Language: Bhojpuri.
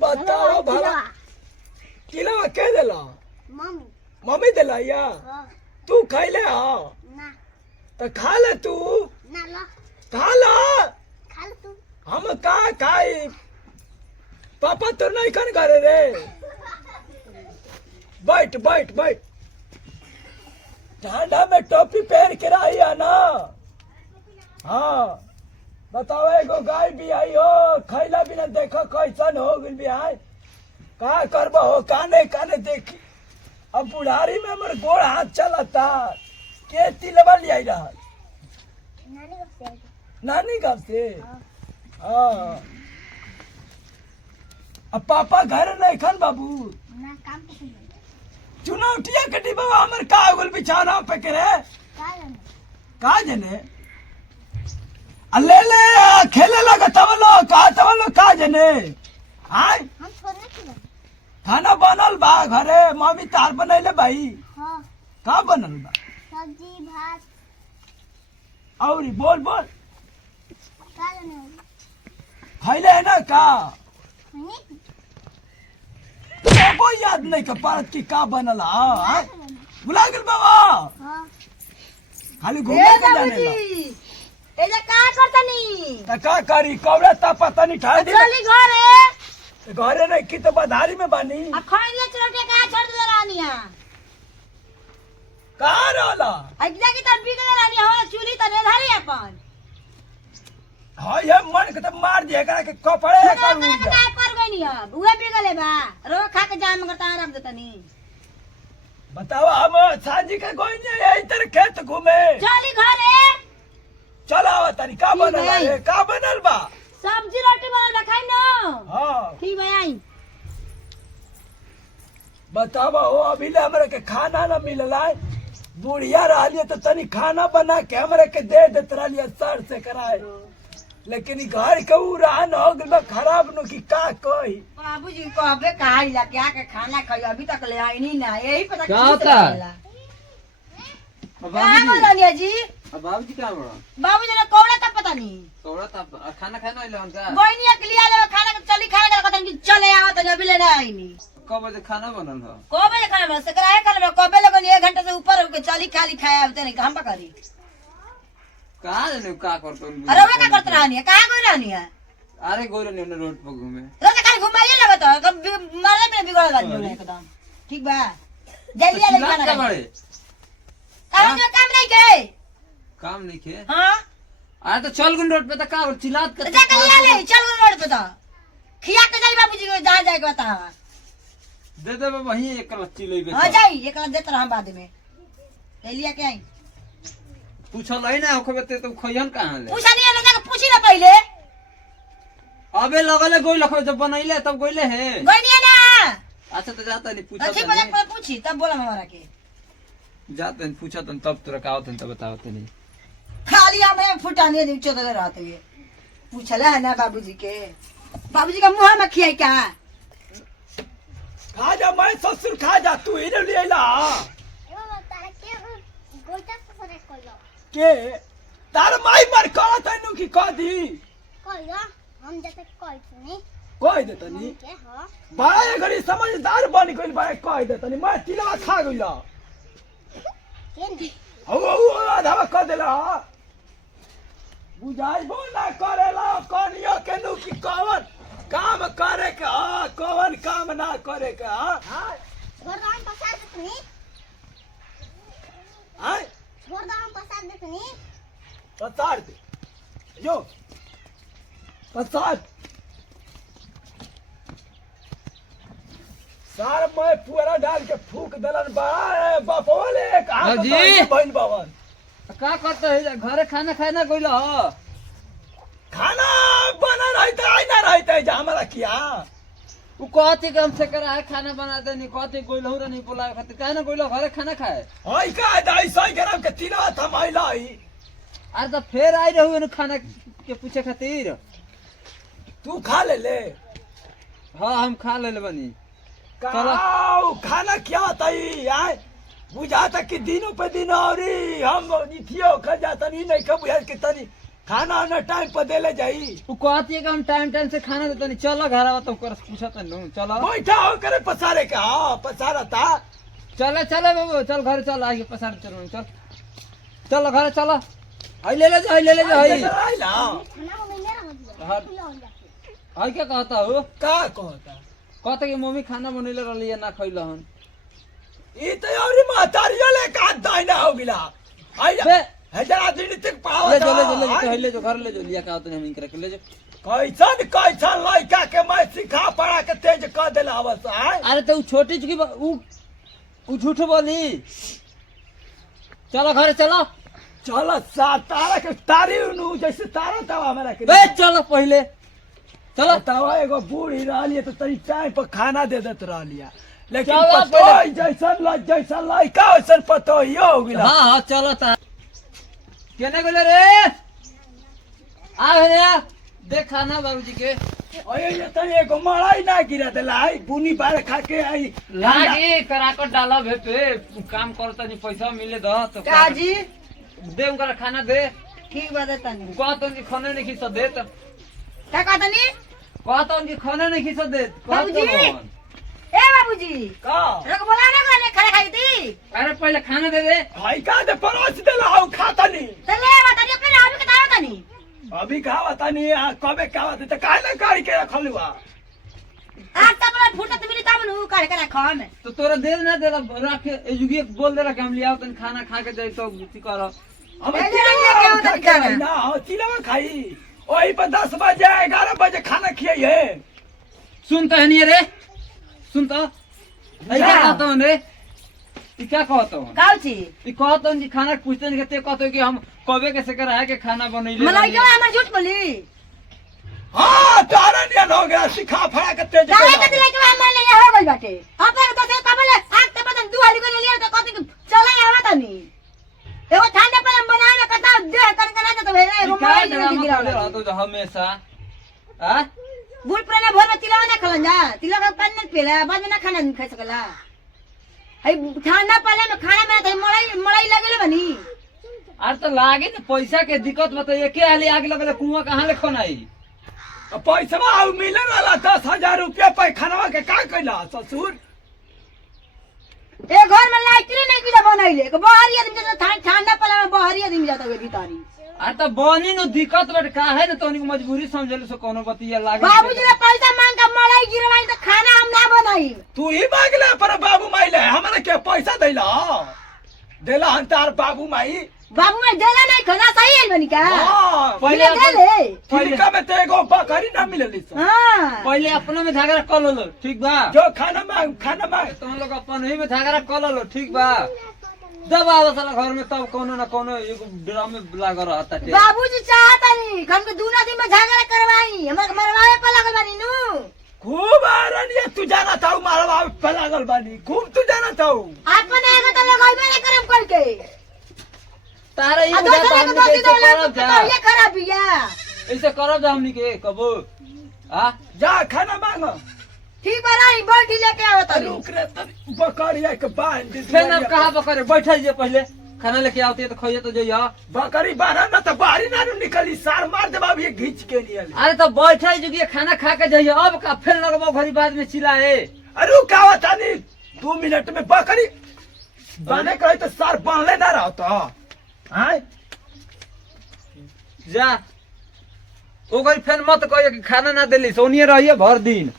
बताओ भाला किलो के देला मम्मी मम्मी देला या हाँ तू खैले हो ना तो खा ले तू ना लो खा ला खा ले तू हम का खाई पापा तो नहीं कर करे रे बैठ बैठ बैठ ठंडा में टोपी पहन के रही है ना हाँ बताओ एगो गाय भी आई हो खैला बिना देखो कैसन हो गई भी आई का करबो हो काने काने देखी अब बुढ़ारी में हमर गोड़ हाथ चलता के तिलवा ले आई रहा नानी को से नानी गाँव से हाँ हाँ अब पापा घर नहीं खन बाबू ना काम पे सुन चुनौतिया के डिब्बा हमर का गुल बिछाना पे करे का लेना का जने ले ले खेले लगा तवलो का जने हाय हम छोड़ने की बन खाना बनल बा घरे मम्मी तार बनैले भाई हाँ का बनल बा सब्जी भात और बोल बोल का लेना खैले है ना का नहीं वो याद नहीं कर पारत की का बनल हां बुला गेल बाबा हाँ खाली घूमे के जाने ला एजा का करतनी त का करी कौड़ा ता पता नहीं ठा दे चली घरे घरे नहीं की तो बधारी में बानी आ खइले चलते का छोड़ दे रानिया कहाँ रहला अगला की तर बिगड़ रानी हो चूली तने धरी अपन हाँ ये मन के तो मार दिया करा के कपड़े का करू का पर गई नहीं अब उहे बिगले बा रो खा के जाम करता रख देतनी बताओ हम साजी के कोई नहीं है इधर खेत घूमे चली घरे चलावा तनी का ठीक बनल है। है का बनल बा सब्जी रोटी बनल रखाई न हाँ ठीक है आई बताओ हो अभी ले हमरे के खाना ना मिलला बुढ़िया रहलिए तो तनी खाना बना के हमरे के दे देत रहलिए सर से कराए लेकिन ई घर के उ रहन हो गइल बा खराब नु की का कही बाबूजी कहबे कहा ला क्या के खाना खाई अभी तक ले आई नहीं ना यही पता क्या होता है? क्या बाबूजी बोलिए जी बाबूजी क्या बोला बाबूजी ने कौड़ा तक पता नहीं कौड़ा था खाना खाना आइले उनका गोइनिया के लिया ले खाना के चली खाना के कहतन कि चले आवत है अभी ले ना आईनी कब बजे खाना बनल हो को बजे खाना बस कराए खाना कबे लगन 1 घंटा से ऊपर हो के चली खाली खाए आवत नहीं हम करी कहाँ जाने का करतो अरे वो क्या करत रहनी है कहां गई रहनी है अरे गोरे ने उन्हें रोड पर घूमे रोज खाली घुमाइए लगत है कब मारे में बिगड़ गई एकदम ठीक बा जल्दी ले चिल्लात खाना क्या खाए। बड़े काम जो काम नहीं के काम नहीं खे हां अरे तो चल गुन रोड पे तो का चिल्लात तो कर जा के लिया ले चल रोड पे तो खिया के जाई बाबूजी को जहां जाए के बता दे दे बाबा वही एक लच्ची ले हां जाई एक ला देत रहा बाद में ले लिया के आई पूछल है ना ओखबे ते तुम खइहन कहां ले पूछा नहीं है जाके पूछी ना पहले अबे लगले गोई लखो जब बनैले तब गोइले है गोइनिया ना अच्छा तो जाता नहीं तो ठीक बजे पूछा पूछी तब बोला हमारा के जाते नहीं पूछा तब तोरा का होतन तब बतावत नहीं खाली हमें फुटाने दी चोदल रहते हुए पूछला है ना बाबूजी के बाबूजी का मुंह में खियाई क्या खा जा मैं ससुर खा जा तू ही ले आइला एवं तारा के गोइटा से कोइलो के तार माई मर कहा तैनू की कह दी कोइलो हम जैसे कोई सुनी कह दे तनी के हां बड़ा ये घड़ी समझदार बन गइल बा कह दे तनी मैं तिलवा खा गइला के नहीं ओ आधा कह देला बुझाई बोला करेला कनियो के नु की कवन काम करे के कवन काम ना करे के हां छोड़ दाम पसार सुनी हां छोड़ दाम पसार सुनी पसार दे यो पसार सार मैं पूरा डाल के फूक देलन बा बापोले कहां बाबूजी। बहन बावन का करते है घरे खाना खाना गोइला हो खाना बना रहता है ना रहता है हमारा क्या उ कहते कि हमसे करा है खाना बना देनी कहते गोइल हो नहीं बोला खातिर काहे ना गोइला घरे खाना खाए हई का दाई 100 ग्राम के तिलवा थमाइला ही अरे तो फिर आई रहू न खाना के पूछे खातिर तू खा ले हाँ हम खा ले बनी काऊ खाना क्या होता है यार बुझाता कि दिनों पे दिन और हम निथियो खा जाता नहीं नहीं कब बुझा कि तनी खाना वाना टाइम पर देले जाई। वो कहती है कि हम टाइम टाइम से खाना देते नहीं, चलो घर आवा तो कर पूछत नहीं, चलो बैठा हो करे पसारे का। हाँ पसारा था। चलो चलो बाबू, चल घर चल, आगे पसार चलो, चल चलो घर चलो, आई ले ले जा, आई ले ले जा, आई आई ना खाना को मिल रहा हाँ। आई क्या कहता हो? का कहता कहता कि मम्मी खाना बनैले रहली है ना खैला हन। ई तो और महतारियो ले का दाइना हो गिला। आई बे हजार दिन तक पाव ले जो ले जो ले जो ले जो घर ले जो लिया का तो हम इनकरा के ले जो। कैसन कैसन लड़का के मैं सिखा पढ़ा के तेज कर देला बस। आय अरे तो उ छोटी चुकी उ झूठ बोली। चलो घर चलो, चलो तारा के तारी नु जैसे तारा तवा हमरा के। बे चलो पहले चलो। तवा एगो बूढ़ी रहली तो तनी टाइम पर खाना दे देत रहलिया, लेकिन चलो पतो पहले। जैसन लड़का वैसन पतो हो गिला। हाँ हाँ चलो ता केने गेले रे? आ रे देख खाना बाबूजी के ओए ये तनी एगो मड़ाई ना गिरा देला। आई बुनी बार खा के आई लागी कराकर डाला भेपे काम करता नहीं, पैसा मिले द तो काजी दे उनका खाना दे। ठीक बात है तनी कहता उनकी खाने नहीं खिसा दे तो क्या कहता नी कहता उनकी खाने नहीं खिसा दे। बाबूजी ए बाबूजी का रख बोला ना खाने खाना खाई थी अरे पहले खाना दे दे। भाई का दे परोस देला हो खाता नहीं। तो ले बता नी अपने आप के बताओ तनी अभी खावता नहीं कबे खावत त काहे ना काढ़ के रखलुआ। आज तक अपना फुटत मिली तब नु काट के रखो में तो तोरा दे ना दे रख ए जुगी बोल दे कि हम लिया तन खाना खा के जाई तो की कर। अब ए जरा लेके आओ तनी खाना। ना हो चिलवा खाई ओही पर 10 बजे 11 बजे खाना खियाई है। सुन तो नहीं रे, सुन तो ऐ क्या कहता हूं रे, ई क्या कहता हूं? काउची ई कहता हूं कि खाना पूछते नहीं कहते, कहते कि हम कबे कैसे कर है कि खाना बनैले मलाई के हमर झूठ बोली हां तारा नियन हो गया सिखा फड़ा के तेज काहे के दिले के हमर नहीं हो गइल बाटे। अपन तो से कबले आग ते बदन दू हाली कर लिया तो कहते कि चले आवा तनी एगो ठंडा पर हम बनाए ना कहता दे कर कर ना तो भेरे एगो मलाई नहीं गिरा तो हमेशा हां बूढ़ पुराना भोर में तिलवा ना खलन जा, तिलवा का पानी नहीं पीला, बाद में ना खाना नहीं खा सकला। हई ठंडा पाले में खाना में तो मलाई मलाई लगले बनी अरे तो लागे ना पैसा के दिक्कत बताइए के हाली आग लगले कुआं कहां ले खोनाई। पैसा आउ मिले वाला 10,000 रुपया पे खानवा के का कइला ससुर। ए घर में लाइटरी नहीं गिरा बनाइले के बाहरी आदमी जैसे ठंडा पाले में बाहरी आदमी जाता है भीतरी। अरे तो बनी नो दिक्कत बट का है ना, तो उनकी मजबूरी समझले सो कोनो बतिया लागे। बाबूजी ने पैसा मांग के मलाई गिरवाई तो खाना हम ना बनाई। तू ही मांगले पर बाबू माई ले हमरा के पैसा देला देला हन तार बाबू माई। बाबू में देला नहीं खाना सही है बनी का हां पहले दे ले तिलका में ते एगो बकरी ना मिलली सो। हां पहले अपने में झगड़ा कर लो, ठीक बा? जो खाना मांग तुम लोग अपन ही में झगड़ा कर लो, ठीक बा? जब आवा साला घर में तब कोनो ना कोनो एगो ड्रामे लाग रहता है। बाबूजी चाहता नहीं हम के दूना दिन में झगड़ा करवाई, हमरा मरवाए पे लागल बानी नु। खूब आरनिया तू जाना था मारवा पे लागल बानी, खूब तू जाना था। अपन आगे तो लगाइबे नहीं करम कल के तारा ई आ बुझा दूसरे के हमनी के दोस्ती ऐसे वाला करब तो जा, ये खराब बिया। ऐसे करब जा हमनी के कबो हां जा खाना मांग। ठीक बा रही बैठी लेके आवत तनी। रुक रे तनी बकरिया के बांध दे। फिर अब कहां बकरे बैठल जे पहले खाना लेके आवते तो खइए तो जइया। बकरी बारा ना तो बाहरी ना निकली सार मार दे बाबू ये घिंच के लिए। अरे तो बैठल जुगिए खाना खा के जइया, अब का फिर लगबो घरी बाद में चिल्लाए। अरे का बता नहीं 2 मिनट में बकरी बाने कहे तो सार बांधले ना रहता। हां जा ओ गई फिर मत कहिए कि खाना ना देली सोनिए रहिए भर दिन।